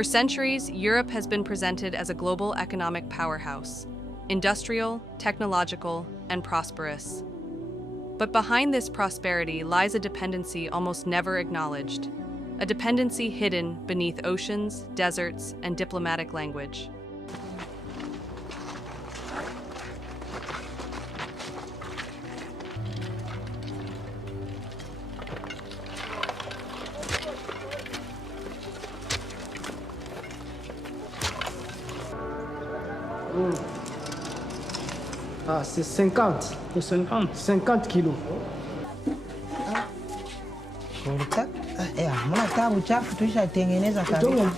For centuries, Europe has been presented as a global economic powerhouse, industrial, technological, and prosperous. But behind this prosperity lies a dependency almost never acknowledged, a dependency hidden beneath oceans, deserts, and diplomatic language. Ah, c'est 50. C'est 50. 50 kilos. Mbona tabu chafu tuishatengeneza kabisa.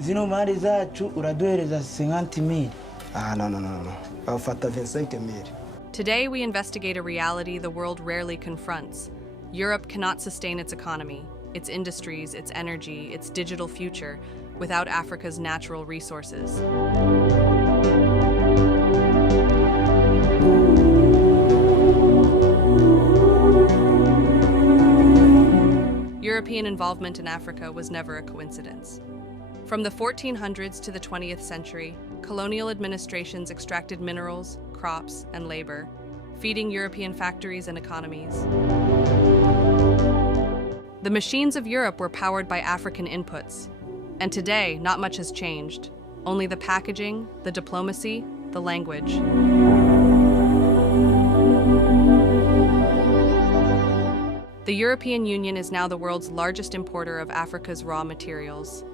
Zino mali zacu uraduhereza 50,000. No. Bafata 25,000. Today, we investigate a reality the world rarely confronts. Europe cannot sustain its economy, its industries, its energy, its digital future without Africa's natural resources. European involvement in Africa was never a coincidence. From the 1400s to the 20th century, colonial administrations extracted minerals, crops, and labor, feeding European factories and economies. The machines of Europe were powered by African inputs, and today, not much has changed. Only the packaging, the diplomacy, the language. The European Union is now the world's largest importer of Africa's raw materials.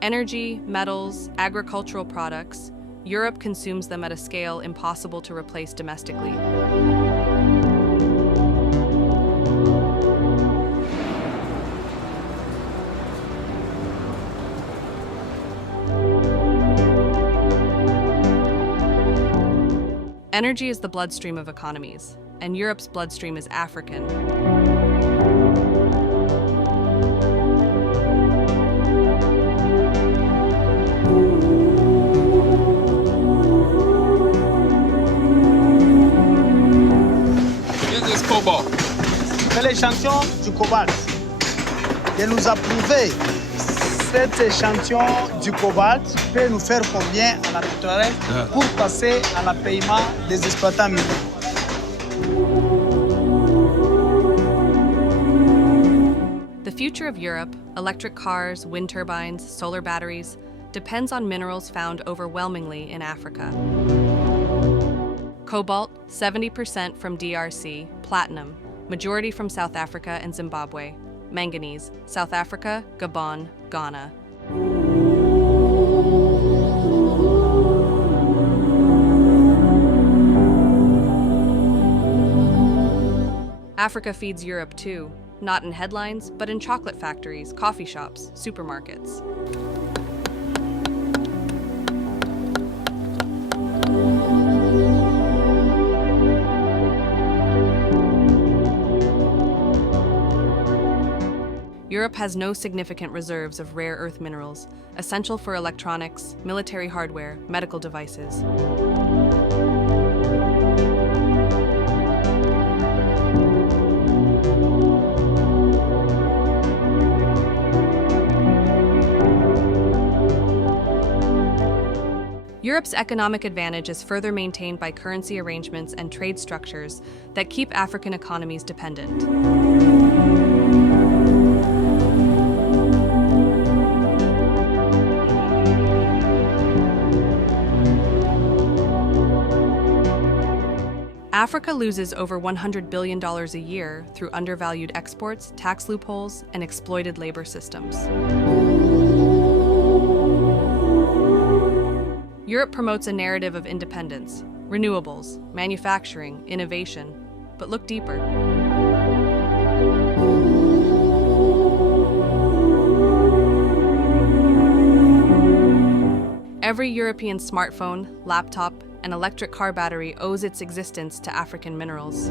Energy, metals, agricultural products, Europe consumes them at a scale impossible to replace domestically. Energy is the bloodstream of economies, and Europe's bloodstream is African. This is cobalt. C'est l'échantillon du cobalt. Et nous a prouvé cet échantillon du cobalt peut nous faire combien à la pétrolière pour passer à la paiement des exploitants miniers. The future of Europe, electric cars, wind turbines, solar batteries, depends on minerals found overwhelmingly in Africa. Cobalt, 70% from DRC, platinum, majority from South Africa and Zimbabwe, manganese, South Africa, Gabon, Ghana. Africa feeds Europe too, not in headlines, but in chocolate factories, coffee shops, supermarkets. Europe has no significant reserves of rare earth minerals, essential for electronics, military hardware, medical devices. Europe's economic advantage is further maintained by currency arrangements and trade structures that keep African economies dependent. Africa loses over $100 billion a year through undervalued exports, tax loopholes, and exploited labor systems. Europe promotes a narrative of independence, renewables, manufacturing, innovation, but look deeper. Every European smartphone, laptop, and electric car battery owes its existence to African minerals.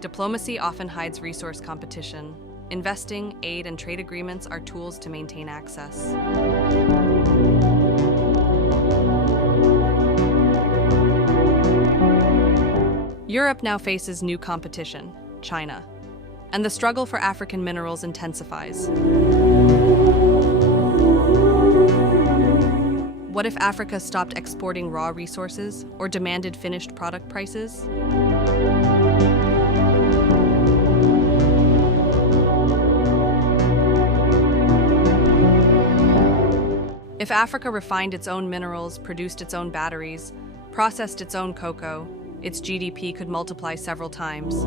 Diplomacy often hides resource competition. Investing, aid, and trade agreements are tools to maintain access. Europe now faces new competition, China, and the struggle for African minerals intensifies. What if Africa stopped exporting raw resources or demanded finished product prices? If Africa refined its own minerals, produced its own batteries, processed its own cocoa, its GDP could multiply several times.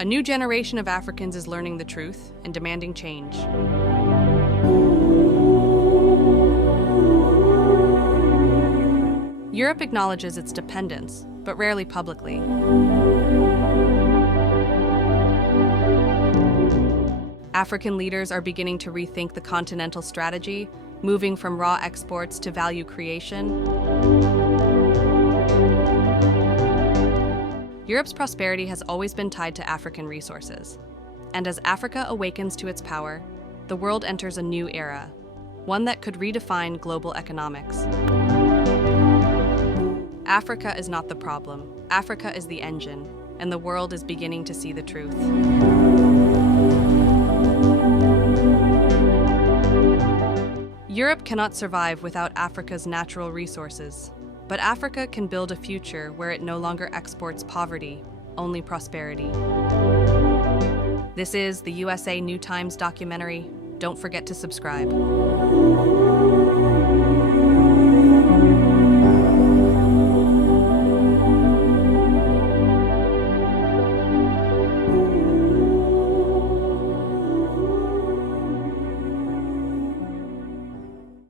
A new generation of Africans is learning the truth and demanding change. Europe acknowledges its dependence, but rarely publicly. African leaders are beginning to rethink the continental strategy, moving from raw exports to value creation. Europe's prosperity has always been tied to African resources. And as Africa awakens to its power, the world enters a new era, one that could redefine global economics. Africa is not the problem. Africa is the engine, and the world is beginning to see the truth. Europe cannot survive without Africa's natural resources, but Africa can build a future where it no longer exports poverty, only prosperity. This is the USA New Times documentary. Don't forget to subscribe.